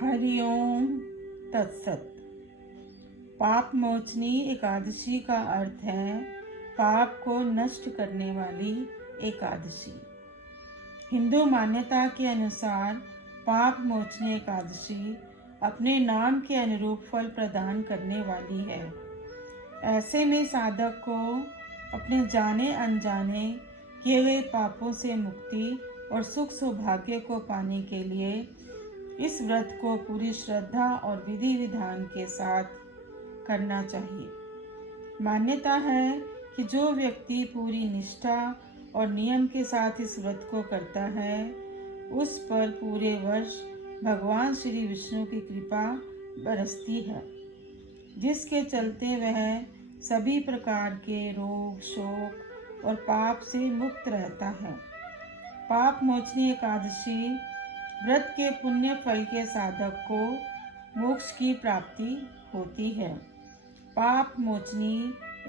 हरिओम तत्सत। पाप मोचनी एकादशी का अर्थ है पाप को नष्ट करने वाली एकादशी। हिंदू मान्यता के अनुसार पाप मोचनी एकादशी अपने नाम के अनुरूप फल प्रदान करने वाली है। ऐसे में साधक को अपने जाने अनजाने किए गए पापों से मुक्ति और सुख सौभाग्य को पाने के लिए इस व्रत को पूरी श्रद्धा और विधि विधान के साथ करना चाहिए। मान्यता है कि जो व्यक्ति पूरी निष्ठा और नियम के साथ इस व्रत को करता है उस पर पूरे वर्ष भगवान श्री विष्णु की कृपा बरसती है, जिसके चलते वह सभी प्रकार के रोग शोक और पाप से मुक्त रहता है। पाप मोचनी एकादशी व्रत के पुण्य फल के साधक को मोक्ष की प्राप्ति होती है। पाप मोचनी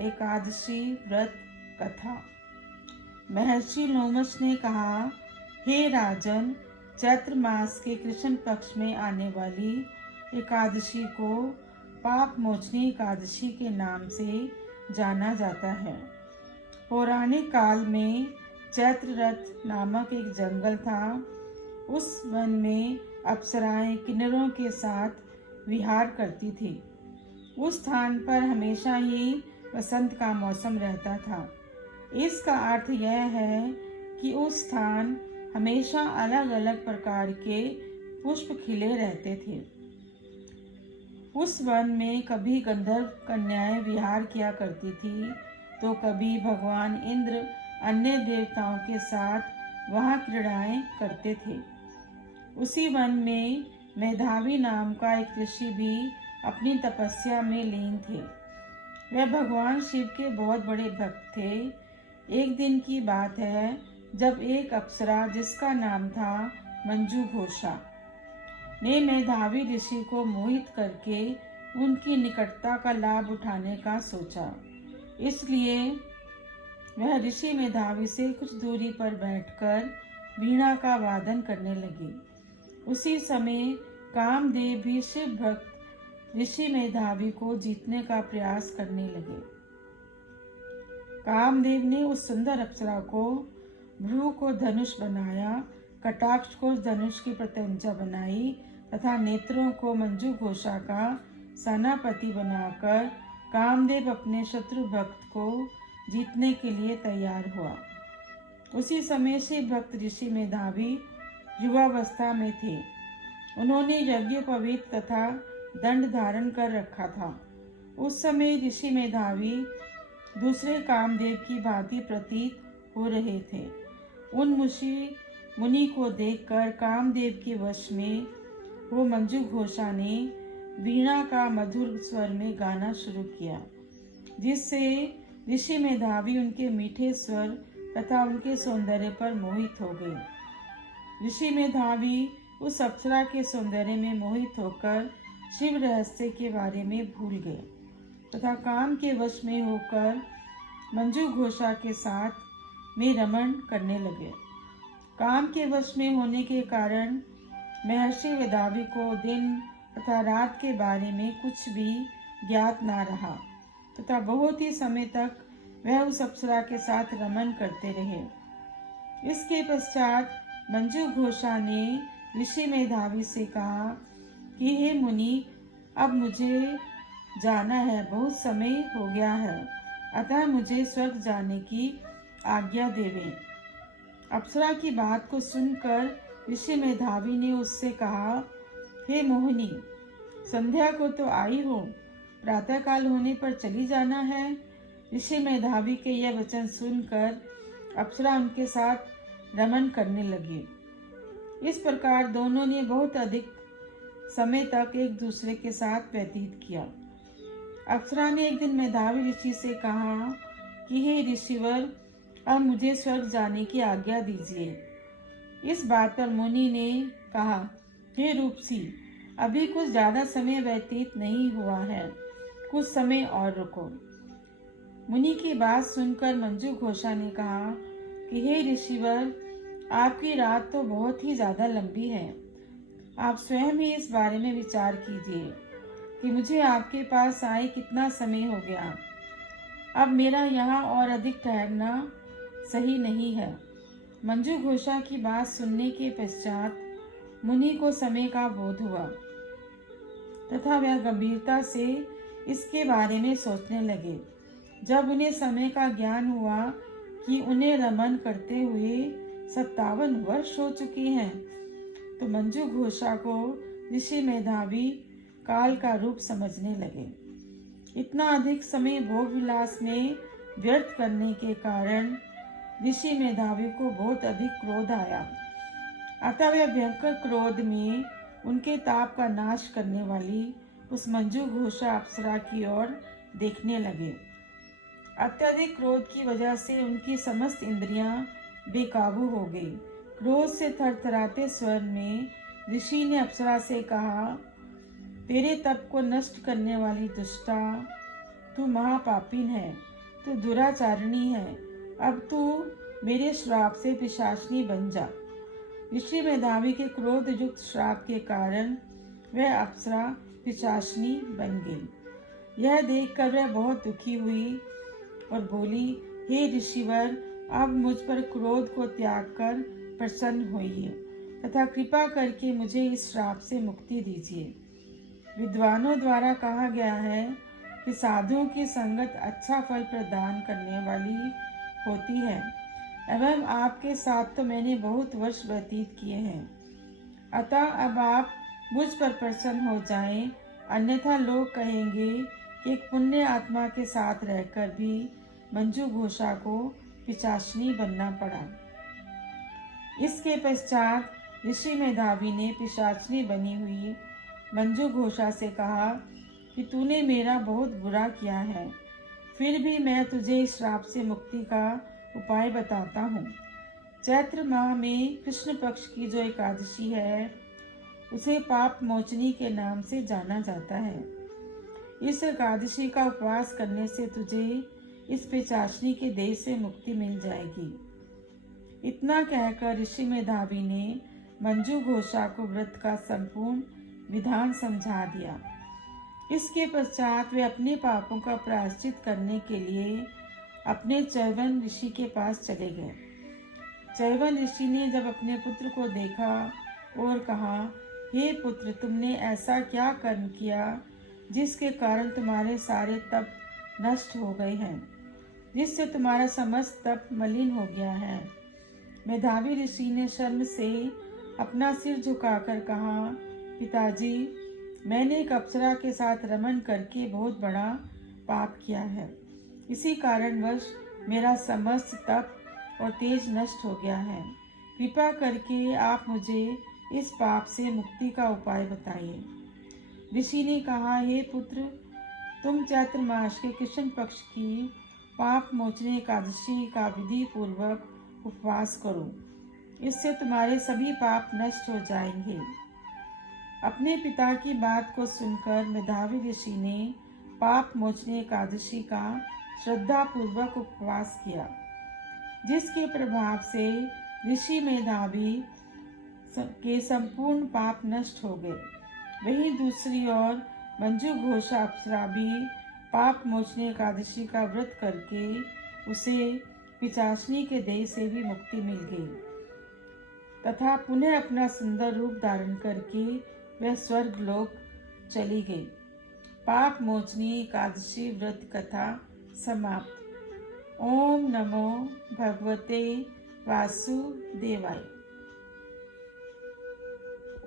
एकादशी व्रत कथा। महर्षि लोमश ने कहा, हे राजन, चैत्र मास के कृष्ण पक्ष में आने वाली एकादशी को पाप मोचनी एकादशी के नाम से जाना जाता है। पौराणिक काल में चैत्र रथ नामक एक जंगल था। उस वन में अप्सराएं किन्नरों के साथ विहार करती थी। उस स्थान पर हमेशा ही वसंत का मौसम रहता था। इसका अर्थ यह है कि उस स्थान हमेशा अलग अलग प्रकार के पुष्प खिले रहते थे। उस वन में कभी गंधर्व कन्याएं विहार किया करती थी तो कभी भगवान इंद्र अन्य देवताओं के साथ वहां क्रीड़ाएं करते थे। उसी वन में मेधावी नाम का एक ऋषि भी अपनी तपस्या में लीन थे। वह भगवान शिव के बहुत बड़े भक्त थे। एक दिन की बात है जब एक अप्सरा जिसका नाम था मंजू घोषा ने मेधावी ऋषि को मोहित करके उनकी निकटता का लाभ उठाने का सोचा। इसलिए वह ऋषि मेधावी से कुछ दूरी पर बैठकर वीणा का वादन करने लगी। उसी समय कामदेव भी शिव भक्त ऋषि मेधावी को जीतने का प्रयास करने लगे। कामदेव ने उस सुंदर अप्सरा को भ्रू को धनुष बनाया, कटाक्ष को धनुष की प्रत्यंचा बनाई तथा नेत्रों को मंजू घोषा का सेनापति बनाकर कामदेव अपने शत्रु भक्त को जीतने के लिए तैयार हुआ। उसी समय शिव भक्त ऋषि मेधावी युवावस्था में थे। उन्होंने यज्ञोपवीत तथा दंड धारण कर रखा था। उस समय ऋषि मेधावी दूसरे कामदेव की भांति प्रतीत हो रहे थे। उन मुनि को देखकर कामदेव के वश में वो मंजू घोषा ने वीणा का मधुर स्वर में गाना शुरू किया, जिससे ऋषि मेधावी उनके मीठे स्वर तथा उनके सौंदर्य पर मोहित हो गए। ऋषि मेधावी उस अप्सरा के सौंदर्य में मोहित होकर शिव रहस्य के बारे में भूल गए तथा काम के वश में होकर मंजू घोषा के साथ में रमण करने लगे। काम के वश में होने के कारण महर्षि मेधावी को दिन तथा रात के बारे में कुछ भी ज्ञात ना रहा तथा बहुत ही समय तक वह उस अप्सरा के साथ रमण करते रहे। इसके पश्चात मंजू घोषा ने ऋषि मेधावी से कहा कि हे मुनि, अब मुझे जाना है, बहुत समय हो गया है, अतः मुझे स्वर्ग जाने की आज्ञा देवें। अप्सरा की बात को सुनकर ऋषि मेधावी ने उससे कहा, हे मोहिनी, संध्या को तो आई हो, प्रातःकाल होने पर चली जाना है। ऋषि मेधावी के यह वचन सुनकर अप्सरा उनके साथ रमण करने लगी। इस प्रकार दोनों ने बहुत अधिक समय तक एक दूसरे के साथ व्यतीत किया। अप्सरा ने एक दिन मेधावी ऋषि से कहा कि हे ऋषिवर, अब मुझे स्वर्ग जाने की आज्ञा दीजिए। इस बात पर मुनि ने कहा, हे रूपसी, अभी कुछ ज़्यादा समय व्यतीत नहीं हुआ है, कुछ समय और रुको। मुनि की बात सुनकर मंजू घोषा ने कहा कि हे ऋषिवर, आपकी रात तो बहुत ही ज़्यादा लंबी है, आप स्वयं ही इस बारे में विचार कीजिए कि मुझे आपके पास आए कितना समय हो गया। अब मेरा यहाँ और अधिक ठहरना सही नहीं है। मंजू घोषा की बात सुनने के पश्चात मुनि को समय का बोध हुआ तथा वह गंभीरता से इसके बारे में सोचने लगे। जब उन्हें समय का ज्ञान हुआ कि उन्हें रमन करते हुए 57 वर्ष हो चुके हैं, तो मंजू घोषा को ऋषि मेधावी काल का रूप समझने लगे। इतना अधिक समय भोग विलास में व्यर्थ करने के कारण ऋषि मेधावी को बहुत अधिक क्रोध आया। अतः वे भयंकर क्रोध में उनके ताप का नाश करने वाली उस मंजू घोषा अप्सरा की ओर देखने लगे। अत्यधिक क्रोध की वजह से उनकी समस्त इंद्रियां बेकाबू हो गई। क्रोध से थरथराते स्वर में ऋषि ने अप्सरा से कहा, तेरे तप को नष्ट करने वाली दुष्टा, तू महापापिन है, तू दुराचारिणी है। अब तू मेरे श्राप से पिशाचिनी बन जा। ऋषि मेधावी के क्रोध युक्त श्राप के कारण वह अप्सरा पिशाचिनी बन गई। यह देखकर वह बहुत दुखी हुई और बोली, हे ऋषिवर, अब मुझ पर क्रोध को त्याग कर प्रसन्न होइए तथा कृपा करके मुझे इस श्राप से मुक्ति दीजिए। विद्वानों द्वारा कहा गया है कि साधुओं की संगत अच्छा फल प्रदान करने वाली होती है एवं आपके साथ तो मैंने बहुत वर्ष व्यतीत किए हैं। अतः अब आप मुझ पर प्रसन्न हो जाएं, अन्यथा लोग कहेंगे कि एक पुण्य आत्मा के साथ रहकर भी मंजू घोषा को पिशाचिनी बनना पड़ा। इसके पश्चात ऋषि मेधावी ने पिशाचिनी बनी हुई मंजू घोषा से कहा कि तूने मेरा बहुत बुरा किया है, फिर भी मैं तुझे इस श्राप से मुक्ति का उपाय बताता हूँ। चैत्र माह में कृष्ण पक्ष की जो एकादशी है, उसे पाप मोचनी के नाम से जाना जाता है। इस एकादशी का उपवास करने से तुझे इस पिशाचिनी के देह से मुक्ति मिल जाएगी। इतना कहकर ऋषि मेधावी ने मंजू घोषा को व्रत का संपूर्ण विधान समझा दिया। इसके पश्चात वे अपने पापों का प्रायश्चित करने के लिए अपने चैवन ऋषि के पास चले गए। चैवन ऋषि ने जब अपने पुत्र को देखा और कहा, हे पुत्र, तुमने ऐसा क्या कर्म किया जिसके कारण तुम्हारे सारे तप नष्ट हो गए हैं, जिससे तुम्हारा समस्त तप मलिन हो गया है। मेधावी ऋषि ने शर्म से अपना सिर झुकाकर कहा, पिताजी, मैंने एक अप्सरा के साथ रमन करके बहुत बड़ा पाप किया है। इसी कारणवश मेरा समस्त तप और तेज नष्ट हो गया है। कृपा करके आप मुझे इस पाप से मुक्ति का उपाय बताइए। ऋषि ने कहा, हे पुत्र, तुम चैत्र मास के कृष्ण पक्ष की पाप मोचनी एकादशी का विधि पूर्वक उपवास करो। इससे तुम्हारे सभी पाप नष्ट हो जाएंगे। अपने पिता की बात को सुनकर मेधावी ऋषि ने पाप मोचनी एकादशी का श्रद्धा पूर्वक उपवास किया, जिसके प्रभाव से ऋषि मेधावी के संपूर्ण पाप नष्ट हो गए। वहीं दूसरी ओर मंजू घोषा अप्सरा भी पाप मोचनी एकादशी का व्रत करके उसे पिशाचिनी के देह से भी मुक्ति मिल गई तथा पुनः अपना सुंदर रूप धारण करके वह स्वर्ग लोक चली गई। पाप मोचनी एकादशी व्रत कथा समाप्त। ओम नमो भगवते वासुदेवाय।